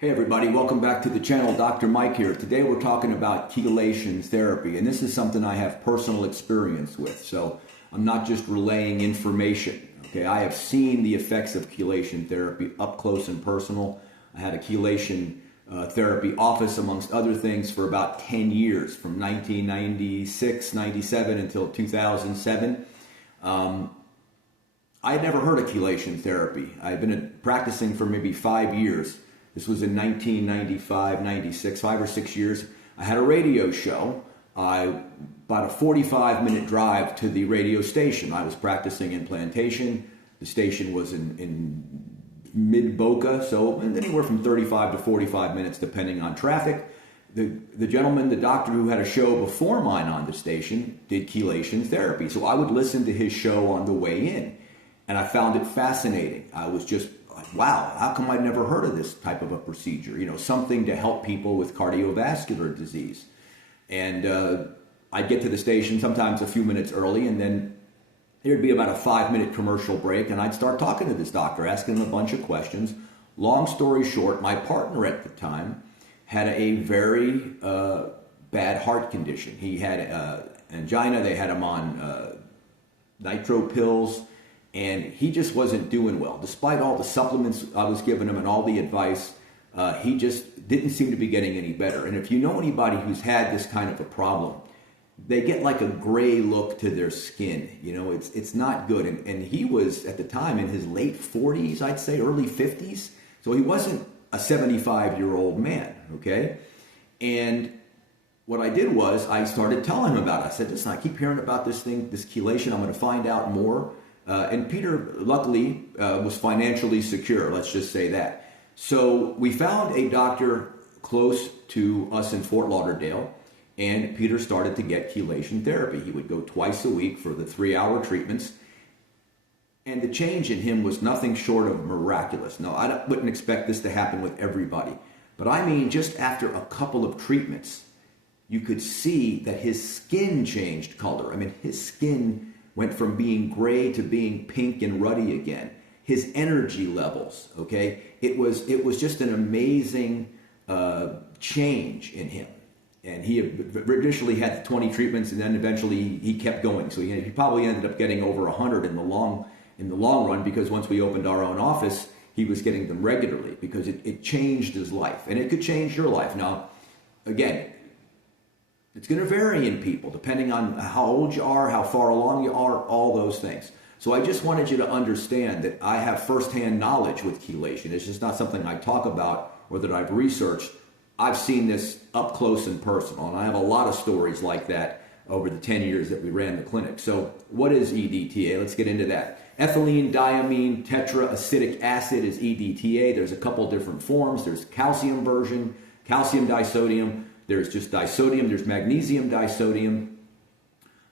Hey everybody, welcome back to the channel. Dr. Mike here. Today we're talking about chelation therapy, and this is something I have personal experience with, so I'm not just relaying information. Okay, I have seen the effects of chelation therapy up close and personal. I had a chelation therapy office, amongst other things, for about 10 years, from 1996, 97 until 2007. I had never heard of chelation therapy. I've been practicing for maybe 5 years. This was in 1995, 96, 5 or 6 years. I had a radio show, about a 45-minute drive to the radio station. I was practicing in Plantation. The station was in mid-Boca, so anywhere from 35 to 45 minutes depending on traffic. The gentleman, the doctor who had a show before mine on the station, did chelation therapy. So I would listen to his show on the way in, and I found it fascinating. I was just like, wow, how come I'd never heard of this type of a procedure? You know, something to help people with cardiovascular disease. And I'd get to the station sometimes a few minutes early, and then there'd be about a 5-minute commercial break, and I'd start talking to this doctor, asking him a bunch of questions. Long story short, my partner at the time had a very bad heart condition. He had angina. They had him on nitro pills, and he just wasn't doing well. Despite all the supplements I was giving him and all the advice, he just didn't seem to be getting any better. And if you know anybody who's had this kind of a problem, they get like a gray look to their skin. You know, it's not good. And he was, at the time, in his late 40s, I'd say, early 50s. So he wasn't a 75-year-old man, okay? And what I did was I started telling him about it. I said, listen, I keep hearing about this thing, this chelation. I'm going to find out more. And Peter, luckily, was financially secure. Let's just say that. So we found a doctor close to us in Fort Lauderdale, and Peter started to get chelation therapy. He would go twice a week for the 3-hour treatments. And the change in him was nothing short of miraculous. No, I wouldn't expect this to happen with everybody. But I mean, just after a couple of treatments, you could see that his skin changed color. I mean, his skin went from being gray to being pink and ruddy again. His energy levels, okay? It was just an amazing change in him. And he initially had 20 treatments, and then eventually he kept going. So he probably ended up getting over 100 in the long run, because once we opened our own office, he was getting them regularly, because it changed his life. And it could change your life. Now, again, it's going to vary in people depending on how old you are, how far along you are, all those things. So I just wanted you to understand that I have firsthand knowledge with chelation. It's just not something I talk about or that I've researched. I've seen this up close and personal, and I have a lot of stories like that over the 10 years that we ran the clinic. So what is EDTA? Let's get into that. Ethylene diamine tetraacetic acid is EDTA. There's a couple different forms. There's calcium version, calcium disodium. There's just disodium. There's magnesium disodium.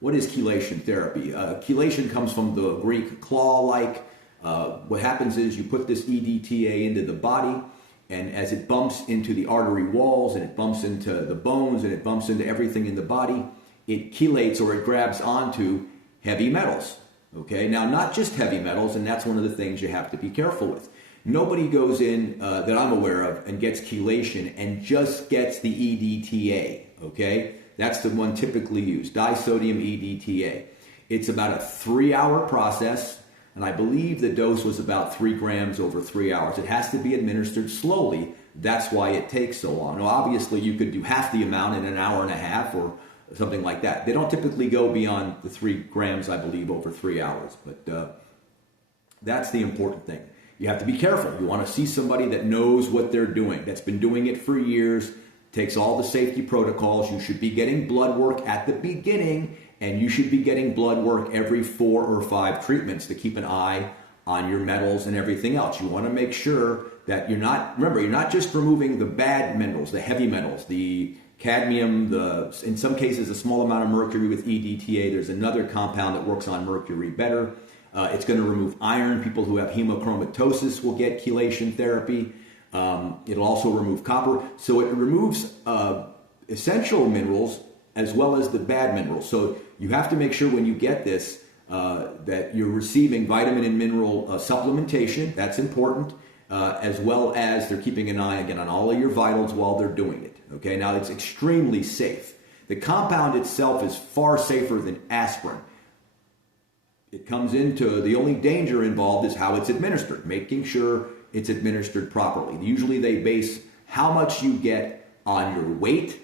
What is chelation therapy? Chelation comes from the Greek claw-like. What happens is you put this EDTA into the body, and as it bumps into the artery walls, and it bumps into the bones, and it bumps into everything in the body, it chelates, or it grabs onto heavy metals. Okay, now not just heavy metals, and that's one of the things you have to be careful with. Nobody goes in that I'm aware of and gets chelation and just gets the EDTA, okay? That's the one typically used, disodium EDTA. It's about a 3-hour process, and I believe the dose was about 3 grams over 3 hours. It has to be administered slowly. That's why it takes so long. Now, obviously, you could do half the amount in an hour and a half or something like that. They don't typically go beyond the 3 grams, I believe, over 3 hours, but that's the important thing. You have to be careful. You want to see somebody that knows what they're doing, that's been doing it for years, takes all the safety protocols. You should be getting blood work at the beginning, and you should be getting blood work every 4 or 5 treatments to keep an eye on your metals and everything else. You want to make sure that you're not just removing the bad minerals, the heavy metals, the cadmium, in some cases a small amount of mercury with EDTA. There's another compound that works on mercury better. It's going to remove iron. People who have hemochromatosis will get chelation therapy. It'll also remove copper. So it removes essential minerals as well as the bad minerals. So you have to make sure when you get this that you're receiving vitamin and mineral supplementation. That's important. as well as they're keeping an eye, again, on all of your vitals while they're doing it. Okay, now it's extremely safe. The compound itself is far safer than aspirin. It comes into, the only danger involved is how it's administered, making sure it's administered properly. Usually they base how much you get on your weight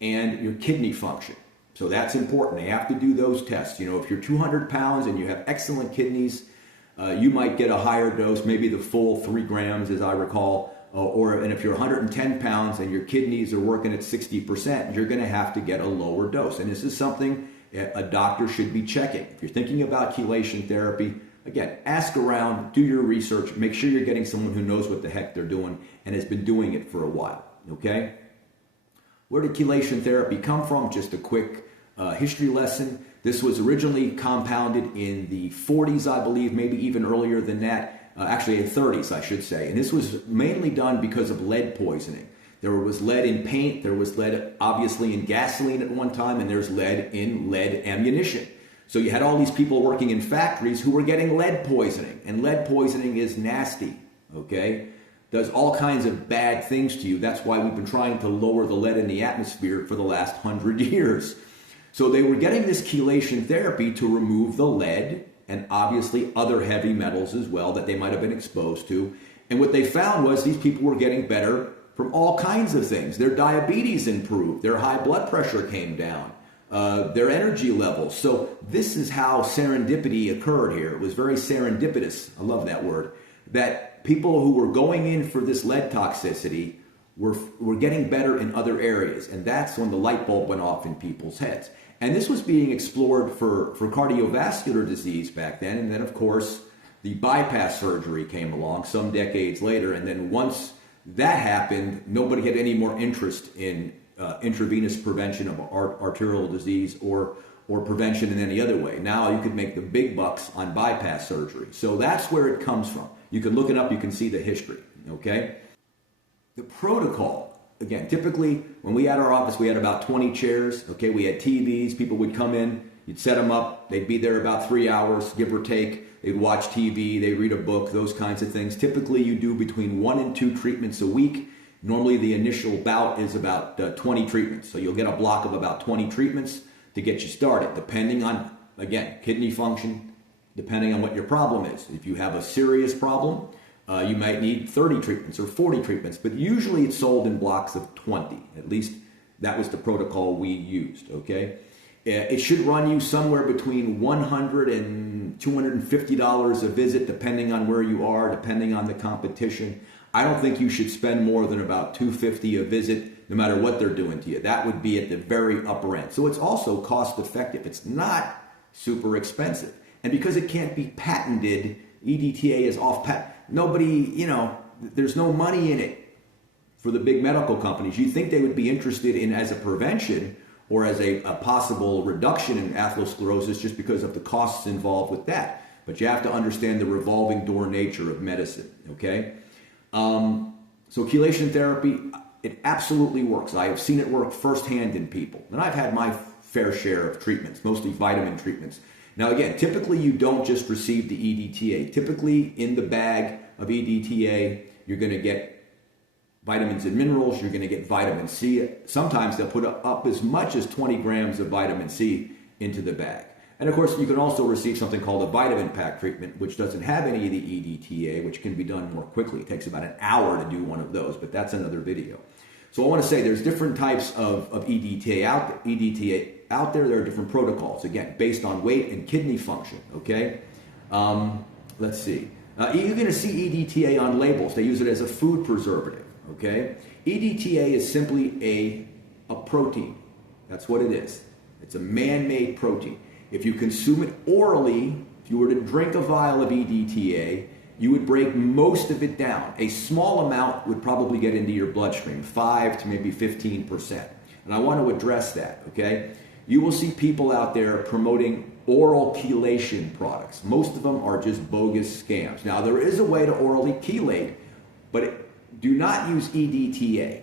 and your kidney function. So that's important. They have to do those tests. You know, if you're 200 pounds and you have excellent kidneys, you might get a higher dose, maybe the full 3 grams, as I recall. And if you're 110 pounds and your kidneys are working at 60%, you're going to have to get a lower dose. And this is something a doctor should be checking. If you're thinking about chelation therapy, again, ask around, do your research, make sure you're getting someone who knows what the heck they're doing and has been doing it for a while, okay? Where did chelation therapy come from? Just a quick history lesson. This was originally compounded in the 40s, I believe, maybe even earlier than that. Actually, in the 30s, I should say. And this was mainly done because of lead poisoning. There was lead in paint. There was lead, obviously, in gasoline at one time. And there's lead in lead ammunition. So you had all these people working in factories who were getting lead poisoning. And lead poisoning is nasty, okay? Does all kinds of bad things to you. That's why we've been trying to lower the lead in the atmosphere for the last 100 years. So they were getting this chelation therapy to remove the lead and obviously other heavy metals as well that they might have been exposed to. And what they found was these people were getting better from all kinds of things. Their diabetes improved, their high blood pressure came down, their energy levels. So this is how serendipity occurred here. It was very serendipitous, I love that word, that people who were going in for this lead toxicity were getting better in other areas. And that's when the light bulb went off in people's heads. And this was being explored for cardiovascular disease back then. And then, of course, the bypass surgery came along some decades later. And then once that happened, nobody had any more interest in intravenous prevention of arterial disease or prevention in any other way. Now you could make the big bucks on bypass surgery. So that's where it comes from. You can look it up. You can see the history, okay? The protocol. Again, typically, when we had our office, we had about 20 chairs. Okay, we had TVs. People would come in. You'd set them up. They'd be there about 3 hours, give or take. They'd watch TV. They'd read a book, those kinds of things. Typically, you do between 1 and 2 treatments a week. Normally, the initial bout is about 20 treatments. So you'll get a block of about 20 treatments to get you started, depending on, again, kidney function, depending on what your problem is. If you have a serious problem, you might need 30 treatments or 40 treatments, but usually it's sold in blocks of 20. At least that was the protocol we used, okay? It should run you somewhere between $100 and $250 a visit, depending on where you are, depending on the competition. I don't think you should spend more than about $250 a visit, no matter what they're doing to you. That would be at the very upper end. So it's also cost effective. It's not super expensive. And because it can't be patented, EDTA is off patent. Nobody, there's no money in it for the big medical companies. You think they would be interested in as a prevention or as a possible reduction in atherosclerosis just because of the costs involved with that. But you have to understand the revolving door nature of medicine, okay? So chelation therapy, it absolutely works. I have seen it work firsthand in people. And I've had my fair share of treatments, mostly vitamin treatments. Now again, typically you don't just receive the EDTA. Typically in the bag of EDTA, you're going to get vitamins and minerals, you're going to get vitamin C. Sometimes they'll put up as much as 20 grams of vitamin C into the bag. And of course, you can also receive something called a vitamin pack treatment, which doesn't have any of the EDTA, which can be done more quickly. It takes about an hour to do one of those, but that's another video. So I want to say there's different types of EDTA out there. There are different protocols, again, based on weight and kidney function, okay? Let's see. You're going to see EDTA on labels. They use it as a food preservative, okay? EDTA is simply a protein. That's what it is. It's a man-made protein. If you consume it orally, if you were to drink a vial of EDTA, you would break most of it down. A small amount would probably get into your bloodstream, 5 to maybe 15%. And I want to address that, okay? You will see people out there promoting oral chelation products. Most of them are just bogus scams. Now, there is a way to orally chelate, but do not use EDTA.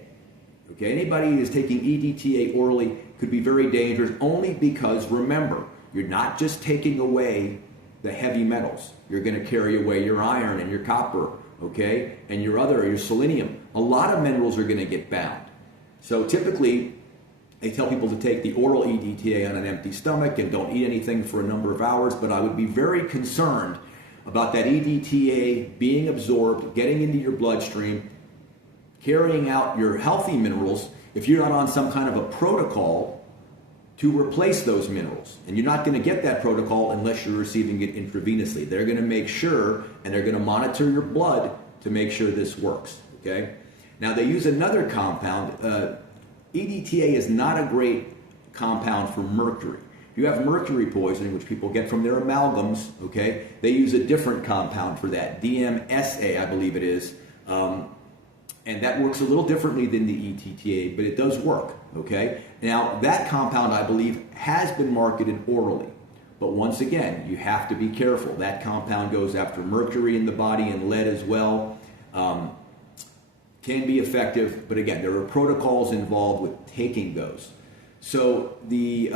Okay, anybody who is taking EDTA orally could be very dangerous only because, remember, you're not just taking away the heavy metals. You're going to carry away your iron and your copper okay, and your selenium, a lot of minerals are going to get bound. So typically, they tell people to take the oral EDTA on an empty stomach and don't eat anything for a number of hours, but I would be very concerned about that EDTA being absorbed, getting into your bloodstream, carrying out your healthy minerals if you're not on some kind of a protocol to replace those minerals. And you're not going to get that protocol unless you're receiving it intravenously. They're going to make sure, and they're going to monitor your blood to make sure this works, okay? Now they use another compound. EDTA is not a great compound for mercury. If you have mercury poisoning, which people get from their amalgams, okay, they use a different compound for that, DMSA, I believe it is. And that works a little differently than the EDTA, but it does work, okay? Now, that compound, I believe, has been marketed orally. But once again, you have to be careful. That compound goes after mercury in the body and lead as well. Can be effective, but again, there are protocols involved with taking those. So the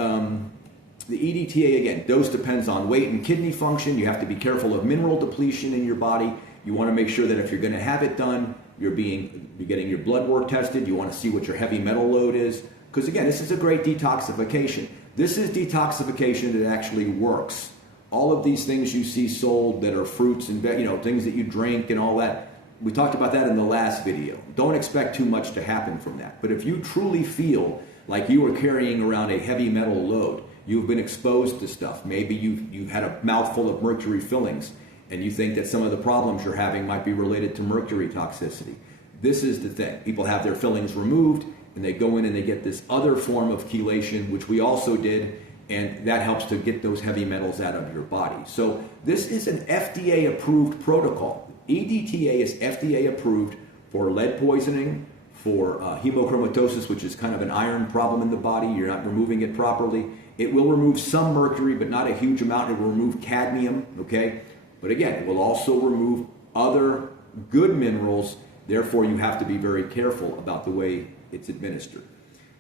EDTA, again, dose depends on weight and kidney function. You have to be careful of mineral depletion in your body. You want to make sure that if you're going to have it done, you're getting your blood work tested. You want to see what your heavy metal load is. Because again, this is a great detoxification. This is detoxification that actually works. All of these things you see sold that are fruits and things that you drink and all that, we talked about that in the last video. Don't expect too much to happen from that. But if you truly feel like you are carrying around a heavy metal load, you've been exposed to stuff, maybe you've had a mouthful of mercury fillings, and you think that some of the problems you're having might be related to mercury toxicity. This is the thing. People have their fillings removed, and they go in and they get this other form of chelation, which we also did, and that helps to get those heavy metals out of your body. So this is an FDA-approved protocol. EDTA is FDA-approved for lead poisoning, for hemochromatosis, which is kind of an iron problem in the body. You're not removing it properly. It will remove some mercury, but not a huge amount. It will remove cadmium, okay? But again, it will also remove other good minerals. Therefore, you have to be very careful about the way it's administered.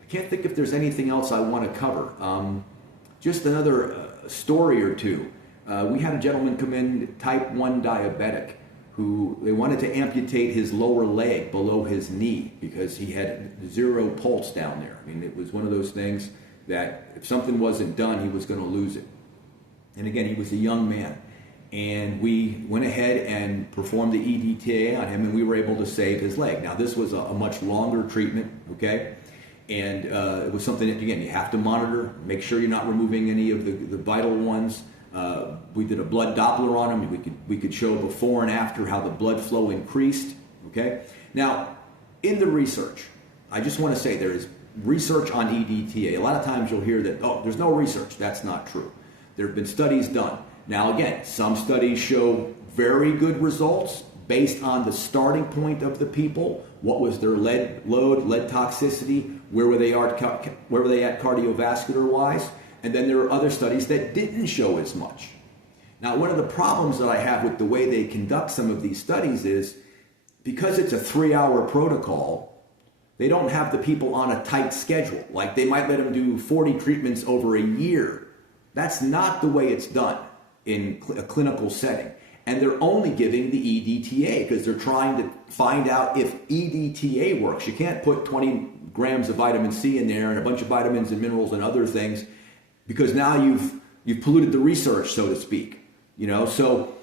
I can't think if there's anything else I want to cover. Just another story or two. We had a gentleman come in, type 1 diabetic, who they wanted to amputate his lower leg below his knee because he had zero pulse down there. I mean, it was one of those things that if something wasn't done, he was going to lose it. And again, he was a young man. And we went ahead and performed the EDTA on him, and we were able to save his leg. Now, this was a much longer treatment, okay? And it was something that, again, you have to monitor, make sure you're not removing any of the vital ones. We did a blood Doppler on him. We could show before and after how the blood flow increased, okay? Now, in the research, I just want to say there is research on EDTA. A lot of times you'll hear that, oh, there's no research. That's not true. There have been studies done. Now, again, some studies show very good results based on the starting point of the people. What was their lead load, lead toxicity? Where were they at cardiovascular-wise? And then there are other studies that didn't show as much. Now, one of the problems that I have with the way they conduct some of these studies is because it's a 3-hour protocol, they don't have the people on a tight schedule. Like they might let them do 40 treatments over a year. That's not the way it's done in a clinical setting. And they're only giving the EDTA because they're trying to find out if EDTA works. You can't put 20 grams of vitamin C in there and a bunch of vitamins and minerals and other things because now you've polluted the research, so to speak. So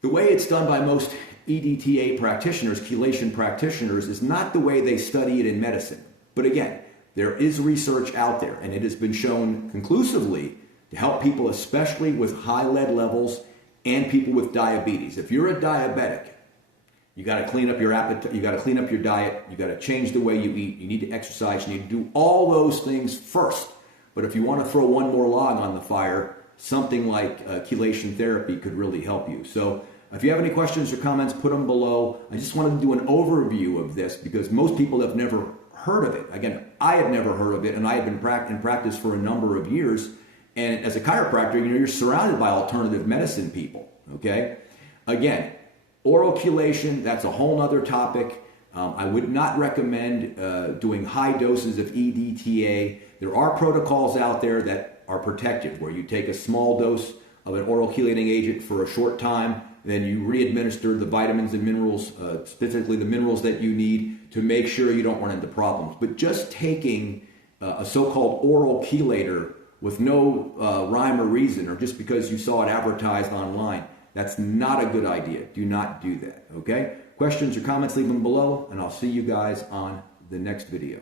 the way it's done by most EDTA practitioners, chelation practitioners, is not the way they study it in medicine. But again, there is research out there, and it has been shown conclusively to help people, especially with high lead levels and people with diabetes. If you're a diabetic, you got to clean up your appetite, you got to clean up your diet, you got to change the way you eat, you need to exercise, you need to do all those things first. But if you want to throw one more log on the fire, something like chelation therapy could really help you. So if you have any questions or comments, put them below. I just wanted to do an overview of this because most people have never heard of it. Again, I had never heard of it, and I had been in practice for a number of years. And as a chiropractor, you're surrounded by alternative medicine people, okay? Again, oral chelation, that's a whole other topic. I would not recommend doing high doses of EDTA. There are protocols out there that are protective, where you take a small dose of an oral chelating agent for a short time, then you re-administer the vitamins and minerals, specifically the minerals that you need to make sure you don't run into problems. But just taking a so-called oral chelator with no rhyme or reason, or just because you saw it advertised online, that's not a good idea. Do not do that, okay? Questions or comments, leave them below, and I'll see you guys on the next video.